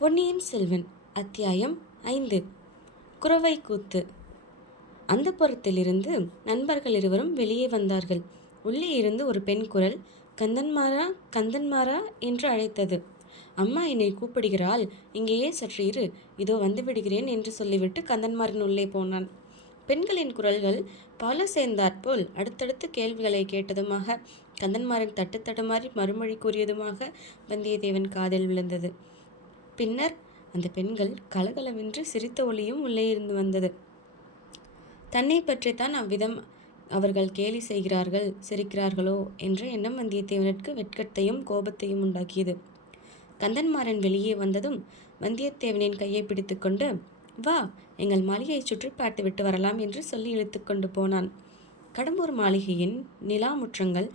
பொன்னியின் செல்வன் அத்தியாயம் 5. குரவை கூத்து. அந்தப்புரத்திலிருந்து நண்பர்கள் இருவரும் வெளியே வந்தார்கள். உள்ளே இருந்து ஒரு பெண் குரல் கந்தன்மாரா கந்தன்மாரா என்று அழைத்தது. அம்மா என்னை கூப்பிடுகிறாள், இங்கேயே சற்று இரு, இதோ வந்து விடுகிறேன் என்று சொல்லிவிட்டு கந்தன்மாரன் உள்ளே போனான். பெண்களின் குரல்கள் பல சேர்ந்தாற்போல் அடுத்தடுத்து கேள்விகளை கேட்டதுமாக கந்தன்மாரன் தட்டு தடுமாறி மறுமொழி கூறியதுமாக வந்தியத்தேவன் காதில் விழுந்தது. பின்னர் அந்த பெண்கள் கலகலவென்று சிரித்த ஒளியும் உள்ளே இருந்து வந்தது. தன்னை பற்றித்தான் அவ்விதம் அவர்கள் கேலி செய்கிறார்கள், சிரிக்கிறார்களோ என்ற எண்ணம் வந்தியத்தேவனுக்கு வெட்கத்தையும் கோபத்தையும் உண்டாக்கியது. கந்தன்மாறன் வெளியே வந்ததும் வந்தியத்தேவனின் கையை பிடித்துக்கொண்டு, வா, எங்கள் மாளிகையை சுற்றி பார்த்து விட்டு வரலாம் என்று சொல்லி இழுத்து கொண்டு போனான். கடம்பூர் மாளிகையின் நிலா முற்றங்கள்,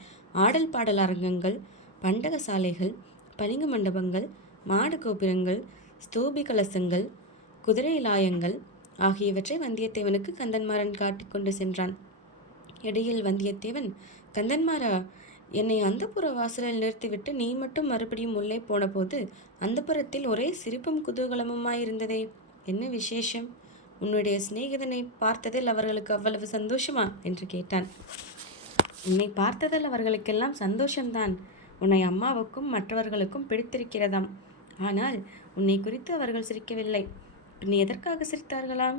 ஆடல் பாடல் அரங்கங்கள், பண்டக சாலைகள், பளிங்கு மண்டபங்கள், மாடு கோபுரங்கள், ஸ்தூபி கலசங்கள், குதிரை லாயங்கள் ஆகியவற்றை வந்தியத்தேவனுக்கு கந்தன்மாறன் காட்டிக்கொண்டு சென்றான். இடையில் வந்தியத்தேவன், கந்தன்மாரா, என்னை அந்தப்புற வாசலில் நிறுத்திவிட்டு நீ மட்டும் மறுபடியும் உள்ளே போன போது அந்தப்புறத்தில் ஒரே சிரிப்பும் குதூகலமுமாயிருந்ததே, என்ன விசேஷம்? உன்னுடைய சிநேகிதனை பார்த்ததில் அவர்களுக்கு அவ்வளவு சந்தோஷமா என்று கேட்டான். உன்னை பார்த்ததில் அவர்களுக்கெல்லாம் சந்தோஷம்தான். உன்னை அம்மாவுக்கும் மற்றவர்களுக்கும் பிடித்திருக்கிறதாம். ஆனால் உன்னை குறித்து அவர்கள் சிரிக்கவில்லை. பின் எதற்காக சிரித்தார்களாம்?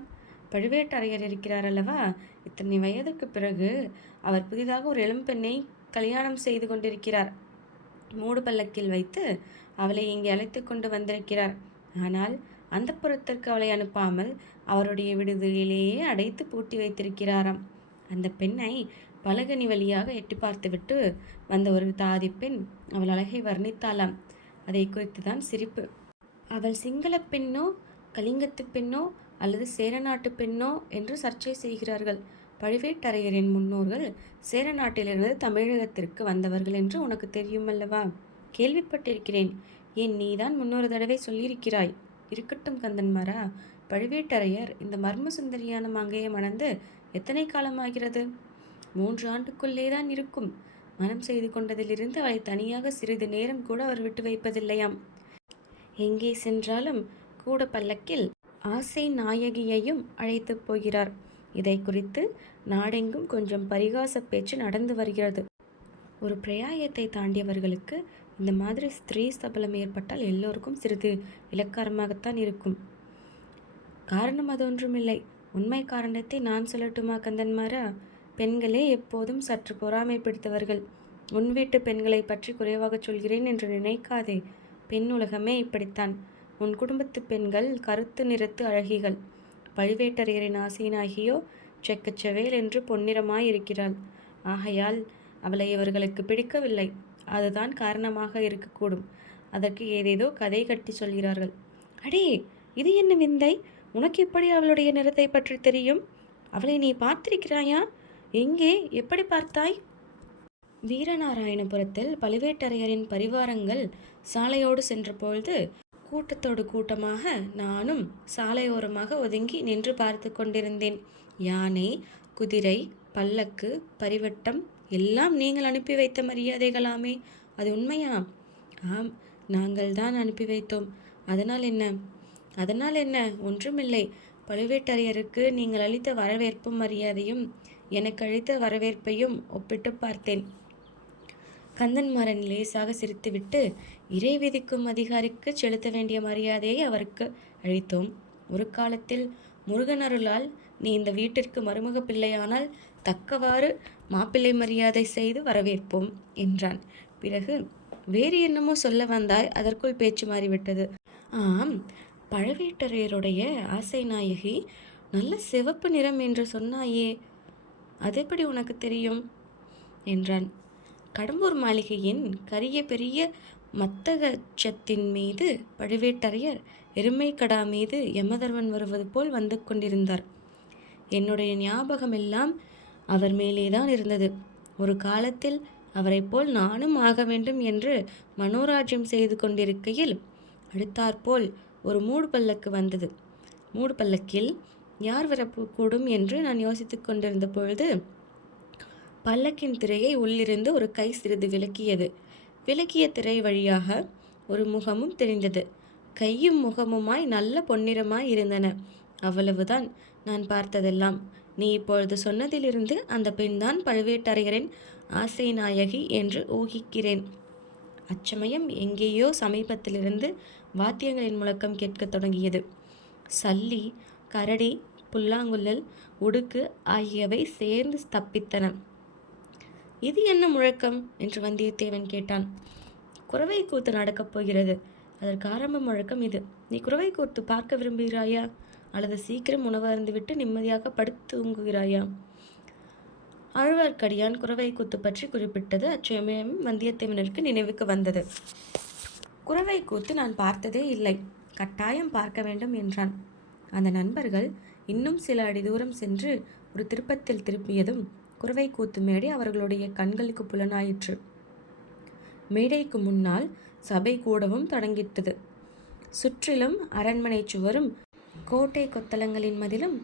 பழுவேட்டரையர் இருக்கிறார் அல்லவா, இத்தனை வயதுக்கு பிறகு அவர் புதிதாக ஒரு இளம்பெண்ணை கல்யாணம் செய்து கொண்டிருக்கிறார். மூடு பல்லக்கில் வைத்து அவளை இங்கே அழைத்து கொண்டு வந்திருக்கிறார். ஆனால் அந்த புறத்திற்கு அவளை அனுப்பாமல் அவருடைய விடுதலையிலேயே அடைத்து பூட்டி வைத்திருக்கிறாராம். அந்த பெண்ணை பலகனி வழியாக எட்டி பார்த்துவிட்டு வந்த ஒரு தாதி பெண் அவள் அழகை வர்ணித்தாளாம். அதை குறித்து தான் சிரிப்பு. அவள் சிங்கள பெண்ணோ, கலிங்கத்து பெண்ணோ அல்லது சேரநாட்டு பெண்ணோ என்று சர்ச்சை செய்கிறார்கள். பழுவேட்டரையரின் முன்னோர்கள் சேர நாட்டிலிருந்து தமிழகத்திற்கு வந்தவர்கள் என்று உனக்கு தெரியுமல்லவா? கேள்விப்பட்டிருக்கிறேன். ஏன் நீதான் முன்னொரு தடவை சொல்லியிருக்கிறாய். இருக்கட்டும் கந்தன்மாரா, பழுவேட்டரையர் இந்த மர்ம சுந்தரியான மங்கையை மணந்து எத்தனை காலமாகிறது? 3 ஆண்டுக்குள்ளேதான் இருக்கும். மனம் செய்து கொண்டதிலிருந்து அவளை தனியாக சிறிது நேரம் கூட அவர் விட்டு வைப்பதில்லையாம். எங்கே சென்றாலும் கூட பல்லக்கில் ஆசை நாயகியையும் அழைத்து போகிறார். இதை குறித்து நாடெங்கும் கொஞ்சம் பரிகாச பேச்சு நடந்து வருகிறது. ஒரு பிரயாயத்தை தாண்டியவர்களுக்கு இந்த மாதிரி ஸ்திரீ சபலம் ஏற்பட்டால் எல்லோருக்கும் சிறிது இலக்காரமாகத்தான் இருக்கும். காரணம் அது ஒன்றுமில்லை. உண்மை காரணத்தை நான் சொல்லட்டுமா கந்தன்மாரா? பெண்களே எப்போதும் சற்று பொறாமை பிடித்தவர்கள். உன் வீட்டு பெண்களை பற்றி குறைவாக சொல்கிறேன் என்று நினைக்காதே. பெண் உலகமே இப்படித்தான். உன் குடும்பத்து பெண்கள் கருத்து நிறத்து அழகிகள். பழுவேட்டரையரின் ஆசையினாகியோ செக்கச்செவேல் என்று பொன்னிறமாயிருக்கிறாள். ஆகையால் அவளை இவர்களுக்கு பிடிக்கவில்லை. அதுதான் காரணமாக இருக்கக்கூடும். அதற்கு ஏதேதோ கதை கட்டி சொல்கிறார்கள். அடே, இது என்ன விந்தை? உனக்கு எப்படி அவளுடைய நிறத்தை பற்றி தெரியும்? அவளை நீ பார்த்திருக்கிறாயா? எங்கே, எப்படி பார்த்தாய்? வீரநாராயணபுரத்தில் பழுவேட்டரையரின் பரிவாரங்கள் சாலையோடு சென்றபொழுது கூட்டத்தோடு கூட்டமாக நானும் சாலையோரமாக ஒதுங்கி நின்று பார்த்து கொண்டிருந்தேன். யானை, குதிரை, பல்லக்கு, பரிவட்டம் எல்லாம் நீங்கள் அனுப்பி வைத்த மரியாதைகளாமே, அது உண்மையா? ஆம், நாங்கள் தான் அனுப்பி வைத்தோம். அதனால் என்ன? அதனால் என்ன? ஒன்றுமில்லை. பழுவேட்டரையருக்கு நீங்கள் அளித்த வரவேற்பும் மரியாதையும் எனக்கு அளித்த வரவேற்பையும் ஒப்பிட்டு பார்த்தேன். கந்தன்மாறன் லேசாக சிரித்துவிட்டு, இறை விதிக்கும் அதிகாரிக்கு செலுத்த வேண்டிய மரியாதையை அவருக்கு அளித்தோம். ஒரு காலத்தில் முருகன் அருளால் நீ இந்த வீட்டிற்கு மருமக பிள்ளையானால் தக்கவாறு மாப்பிள்ளை மரியாதை செய்து வரவேற்போம் என்றான். பிறகு வேறு என்னமோ சொல்ல வந்தாய், அதற்குள் பேச்சு மாறிவிட்டது. ஆம், பழுவேட்டரையருடைய ஆசை நாயகி நல்ல சிவப்பு நிறம் என்று சொன்னாயே, அதெப்படி உனக்கு தெரியும் என்றான். கடம்பூர் மாளிகையின் கரிய பெரிய மத்தகச்சத்தின் மீது பழுவேட்டரையர் எருமை கடா மீது யமதர்மன் வருவது போல் வந்து கொண்டிருந்தார். என்னுடைய ஞாபகமெல்லாம் அவர் மேலேதான் இருந்தது. ஒரு காலத்தில் அவரை போல் நானும் ஆக வேண்டும் என்று மனோராஜ்யம் செய்து கொண்டிருக்கையில் அடுத்தாற்போல் ஒரு மூடு பல்லக்கு வந்தது. மூடு பல்லக்கில் யார் வரக்கூடும் என்று நான் யோசித்து கொண்டிருந்த பொழுது பல்லக்கின் திரையை உள்ளிருந்து ஒரு கை சிறிது விலக்கியது. விலக்கிய திரை வழியாக ஒரு முகமும் தெரிந்தது. கையும் முகமுமாய் நல்ல பொன்னிறமாய் இருந்தன. அவ்வளவுதான் நான் பார்த்ததெல்லாம். நீ இப்பொழுது சொன்னதிலிருந்து அந்த பெண்தான் பழுவேட்டரையரின் ஆசை நாயகி என்று ஊகிக்கிறேன். அச்சமயம் எங்கேயோ சமீபத்திலிருந்து வாத்தியங்களின் முழக்கம் கேட்கத் தொடங்கியது. சல்லி, கரடி, புல்லாங்குழல், உடுக்கு ஆகியவை சேர்ந்து தப்பித்தன. இது என்ன முழக்கம் என்று வந்தியத்தேவன் கேட்டான். குறவை கூத்து நடக்கப் போகிறது. அதற்கு ஆரம்ப முழக்கம் இது. நீ குறவை கூத்து பார்க்க விரும்புகிறாயா, அல்லது சீக்கிரம் உணவு அருந்துவிட்டு நிம்மதியாக படுத்து தூங்குகிறாயா? ஆழ்வார்க்கடியான் குறவை கூத்து பற்றி குறிப்பிட்டது அச்சமயம் வந்தியத்தேவனுக்கு நினைவுக்கு வந்தது. குறவை கூத்து நான் பார்த்ததே இல்லை, கட்டாயம் பார்க்க வேண்டும் என்றான். அந்த நண்பர்கள் இன்னும் சில அடி தூரம் சென்று ஒரு திருப்பத்தில் திரும்பியதும் குறவை கூத்து மேடை அவர்களுடைய கண்களுக்கு புலனாயிற்று. மேடைக்கு முன்னால் சபை கூடவும் தொடங்கிட்டது. சுற்றிலும் அரண்மனை சுவரும் கோட்டை கொத்தளங்களின் மதிலும்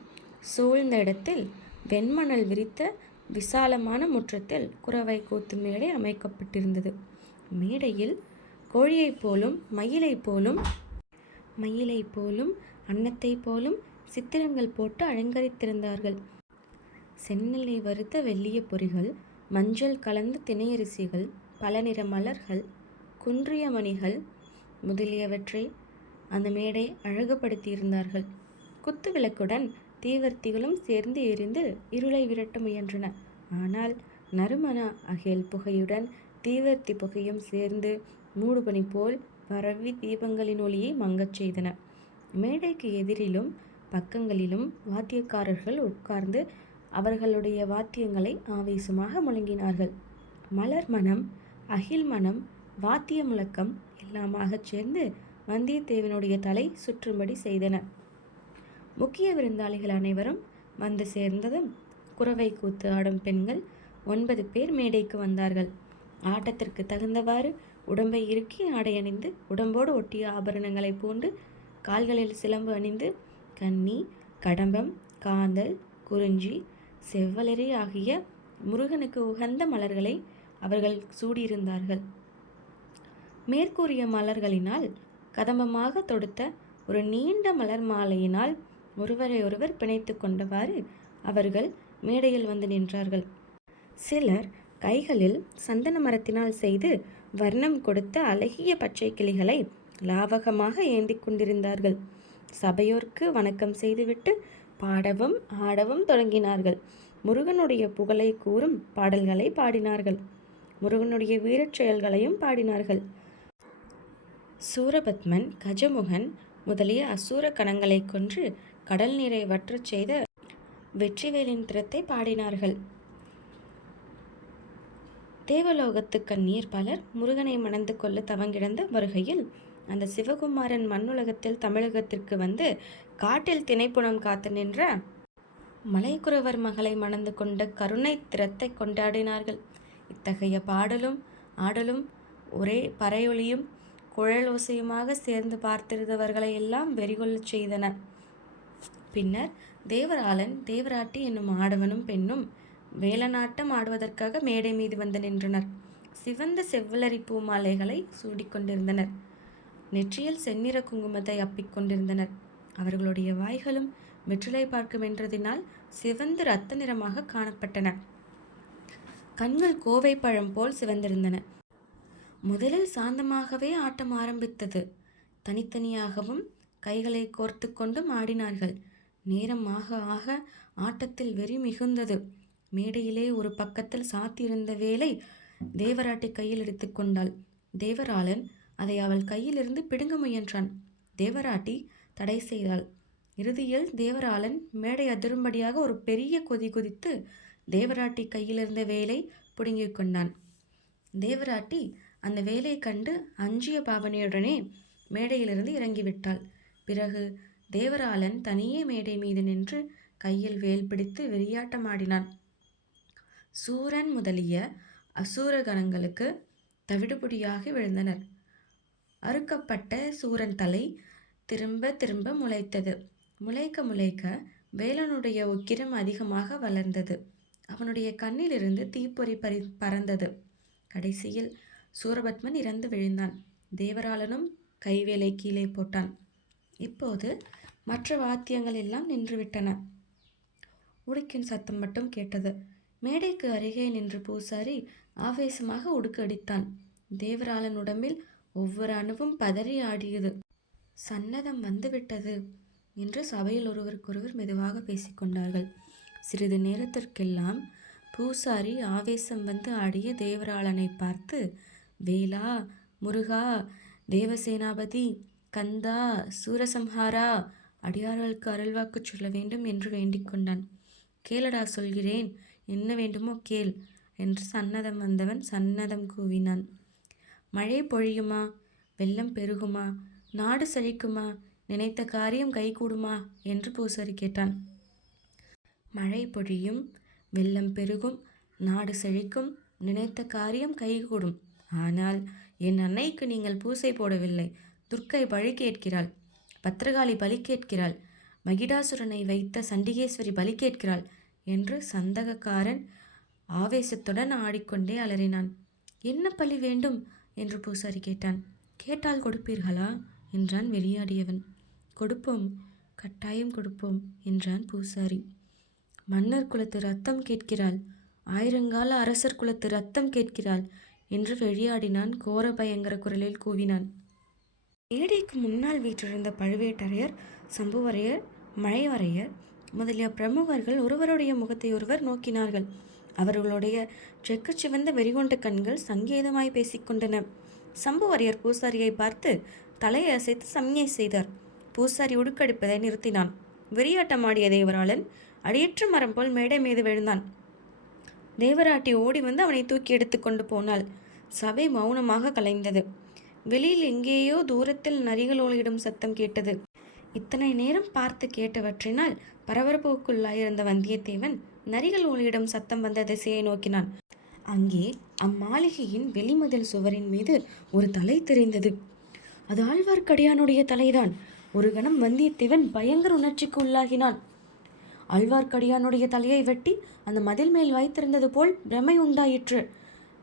சூழ்ந்த இடத்தில் வெண்மணல் விரித்த விசாலமான முற்றத்தில் குறவை கூத்து மேடை அமைக்கப்பட்டிருந்தது. மேடையில் கோழியைப் போலும் மயிலைப் போலும் அன்னத்தைப் போலும் சித்திரங்கள் போட்டு அலங்கரித்திருந்தார்கள். செந்நெல்லை வறுத்த வெள்ளிய பொறிகள், மஞ்சள் கலந்த திணையரிசிகள், பல நிற மலர்கள், குன்றிய மணிகள் முதலியவற்றை அந்த மேடை அழகுபடுத்தியிருந்தார்கள். குத்து விளக்குடன் தீவர்த்திகளும் சேர்ந்து எரிந்து இருளை விரட்ட முயன்றன. ஆனால் நறுமண அகல் புகையுடன் தீவர்த்தி புகையும் சேர்ந்து மூடுபனி போல் பரவி தீபங்களின் ஒளியை மங்கச் செய்தன. மேடைக்கு எதிரிலும் பக்கங்களிலும் வாத்தியக்காரர்கள் உட்கார்ந்து அவர்களுடைய வாத்தியங்களை ஆவேசமாக முழங்கினார்கள். மலர் மனம், அகில் மனம், வாத்திய முழக்கம் எல்லாமாக சேர்ந்து வந்தியத்தேவனுடைய தலை சுற்றும்படி செய்தன. முக்கிய விருந்தாளிகள் அனைவரும் வந்து சேர்ந்ததும் குறவை கூத்து ஆடும் பெண்கள் 9 பேர் மேடைக்கு வந்தார்கள். ஆட்டத்திற்கு தகுந்தவாறு உடம்பை இறுக்கி ஆடை அணிந்து, உடம்போடு ஒட்டிய ஆபரணங்களை பூண்டு, கால்களில் சிலம்பு அணிந்து, கன்னி, கடம்பம், காந்தல், குறிஞ்சி, செவ்வலரி ஆகிய முருகனுக்கு உகந்த மலர்களை அவர்கள் சூடியிருந்தார்கள். மேற்கூறிய மலர்களினால் கதம்பமாக தொடுத்த ஒரு நீண்ட மலர் மாலையினால் ஒருவரை ஒருவர் பிணைத்து கொண்டவாறு அவர்கள் மேடையில் வந்து நின்றார்கள். சிலர் கைகளில் சந்தன மரத்தினால் செய்து வர்ணம் கொடுத்த அழகிய பச்சை கிளிகளை லாவகமாக ஏந்தி கொண்டிருந்தார்கள். சபையோர்க்கு வணக்கம் செய்துவிட்டு பாடவும் ஆடவும் தொடங்கினார்கள். முருகனுடைய புகழை கூறும் பாடல்களை பாடினார்கள். முருகனுடைய வீரச் செயல்களையும் பாடினார்கள். சூரபத்மன், கஜமுகன் முதலிய அசூர கணங்களை கொன்று கடல் நீரை வற்றச் செய்த வெற்றிவேலின் திறத்தை பாடினார்கள். தேவலோகத்து கன்னியர் பலர் முருகனை மணந்து கொள்ள தவங்கிடந்த வருகையில் அந்த சிவகுமாரன் மண்ணுலகத்தில் தமிழகத்திற்கு வந்து காட்டில் திணைப்புணம் காத்து நின்ற மலைக்குறவர் மகளை மணந்து கொண்ட கருணை திறத்தை கொண்டாடினார்கள். இத்தகைய பாடலும் ஆடலும் ஒரே பறையொலியும் குழலோசையுமாக சேர்ந்து பார்த்திருந்தவர்களை எல்லாம் வெறிகொள்ளச் செய்தன. பின்னர் தேவராளன், தேவராட்டி என்னும் ஆடவனும் பெண்ணும் வேலநாட்டம் ஆடுவதற்காக மேடை மீது வந்து நின்றனர். சிவந்த செவ்வலரி பூ மாலைகளை சூடிக்கொண்டிருந்தனர். நெற்றியில் செந்நிற குங்குமத்தை அப்பிக்கொண்டிருந்தனர். அவர்களுடைய வாய்களும் வெற்றிலை பார்க்கும் என்றதினால் சிவந்து இரத்த நிறமாக காணப்பட்டன. கண்கள் கோவை பழம் போல் சிவந்திருந்தன. முதலில் சாந்தமாகவே ஆட்டம் ஆரம்பித்தது. தனித்தனியாகவும் கைகளை கோர்த்து கொண்டும் ஆடினார்கள். நேரம் ஆக ஆக ஆட்டத்தில் வெறி மிகுந்தது. மேடையிலே ஒரு பக்கத்தில் சாத்தியிருந்த வேலை தேவராட்டி கையில் எடுத்து கொண்டாள். தேவராளன் அதை அவள் கையிலிருந்து பிடுங்க முயன்றான். தேவராட்டி தடை செய்தாள். இறுதியில் தேவராளன் மேடை அதிரும்படியாக ஒரு பெரிய கொதி குதித்து தேவராட்டி கையிலிருந்த வேலை பிடுங்கிக் கொண்டான். தேவராட்டி அந்த வேலை கண்டு அஞ்சிய பாவனையுடனே மேடையிலிருந்து இறங்கிவிட்டாள். பிறகு தேவராளன் தனியே மேடை மீது நின்று கையில் வேல் பிடித்து வெறியாட்டமாடினான். சூரன் முதலிய அசூர கணங்களுக்கு தவிடுபொடியாகி விழுந்தனர். அறுக்கப்பட்ட சூரன் தலை திரும்ப திரும்ப முளைத்தது. முளைக்க முளைக்க வேலனுடைய உக்கிரம் அதிகமாக வளர்ந்தது. அவனுடைய கண்ணிலிருந்து தீப்பொறி பறந்தது. கடைசியில் சூரபத்மன் இறந்து விழுந்தான். தேவராளனும் கைவேலை கீழே போட்டான். இப்போது மற்ற வாத்தியங்கள் எல்லாம் நின்றுவிட்டன. உடுக்கின் சத்தம் மட்டும் கேட்டது. மேடைக்கு அருகே நின்று பூசாரி ஆவேசமாக உடுக்கு அடித்தான். தேவராளன் உடம்பில் ஒவ்வொரு அணுவும் பதறி ஆடியது. சன்னதம் வந்துவிட்டது என்று சபையில் ஒருவருக்கொருவர் மெதுவாக பேசிக்கொண்டார்கள். சிறிது நேரத்திற்கெல்லாம் பூசாரி ஆவேசம் வந்து ஆடிய தேவராளனை பார்த்து, வேலா, முருகா, தேவசேனாபதி, கந்தா, சூரசம்ஹாரா, அடியார்களுக்கு அருள்வாக்கு சொல்ல வேண்டும் என்று வேண்டிக் கொண்டான். கேளடா சொல்கிறேன், என்ன வேண்டுமோ கேள் என்று சன்னதம் வந்தவன் சன்னதம் கூவினான். மழை பொழியுமா, வெள்ளம் பெருகுமா, நாடு செழிக்குமா, நினைத்த காரியம் கைகூடுமா என்று பூசாரி கேட்டான். மழை பொழியும், வெள்ளம் பெருகும், நாடு செழிக்கும், நினைத்த காரியம் கைகூடும். ஆனால் என் அன்னைக்கு நீங்கள் பூசை போடவில்லை. துர்க்கை பழி கேட்கிறாள், பத்திரகாளி பலி கேட்கிறாள், மகிடாசுரனை வைத்த சண்டிகேஸ்வரி பலி கேட்கிறாள் என்று சந்தகக்காரன் ஆவேசத்துடன் ஆடிக்கொண்டே அலறினான். என்ன பலி வேண்டும் என்று பூசாரி கேட்டான். கேட்டால் கொடுப்பீர்களா என்றான் வெறியாடியவன். கொடுப்போம், கட்டாயம் கொடுப்போம் என்றான் பூசாரி. மன்னர் குலத்து ரத்தம் கேட்கிறாள், ஆயிரங்கால அரசர் குலத்து ரத்தம் கேட்கிறாள் என்று வெளியாடினான். கோர பயங்கர குரலில் கூவினான். மேடைக்கு முன்னால் வீற்றிருந்த பழுவேட்டரையர், சம்புவரையர், மழைவரையர் முதலிய பிரமுகர்கள் ஒருவருடைய முகத்தை ஒருவர் நோக்கினார்கள். அவர்களுடைய செக்கு சிவந்த வெறிகொண்ட கண்கள் சங்கேதமாய் பேசிக்கொண்டன. சம்புவரையர் பூசாரியை பார்த்து தலையை அசைத்து சமிஞை செய்தார். பூசாரி உடுக்கடிப்பதை நிறுத்தினான். வெறியாட்டமாடிய தேவராளன் அடியற்ற மரம் போல் மேடை மீது விழுந்தான். தேவராட்டி ஓடி வந்து அவனை தூக்கி எடுத்து கொண்டு போனாள். சபை மௌனமாக கலைந்தது. வெளியில் எங்கேயோ தூரத்தில் நரிகள் ஓலியிடும் சத்தம் கேட்டது. இத்தனை நேரம் பார்த்து கேட்டவற்றினால் பரபரப்புக்குள்ளாயிருந்த வந்தியத்தேவன் நரிகள் ஓலியிடும் சத்தம் வந்த திசையை நோக்கினான். அங்கே அம்மாளிகையின் வெளிமதில் சுவரின் மீது ஒரு தலை தெரிந்தது. அது ஆழ்வார்க்கடியானுடைய தலைதான். ஒரு கணம் வந்தியத்தேவன் பயங்கர உணர்ச்சிக்கு உள்ளாகினான். ஆழ்வார்க்கடியானுடைய தலையை வெட்டி அந்த மதில் மேல் வைத்திருந்தது போல் பிரமை உண்டாயிற்று.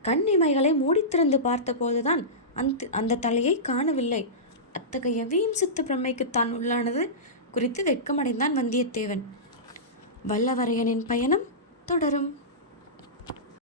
கண் இமைகளை மூடித்திறந்து பார்த்த போதுதான் அந்த தலையை காணவில்லை. அத்தகைய வீண் சித்து பிரமைக்கு தான் உள்ளானது குறித்து வெட்கமடைந்தான் வந்தியத்தேவன். வல்லவரையனின் பயணம் தொடரும்.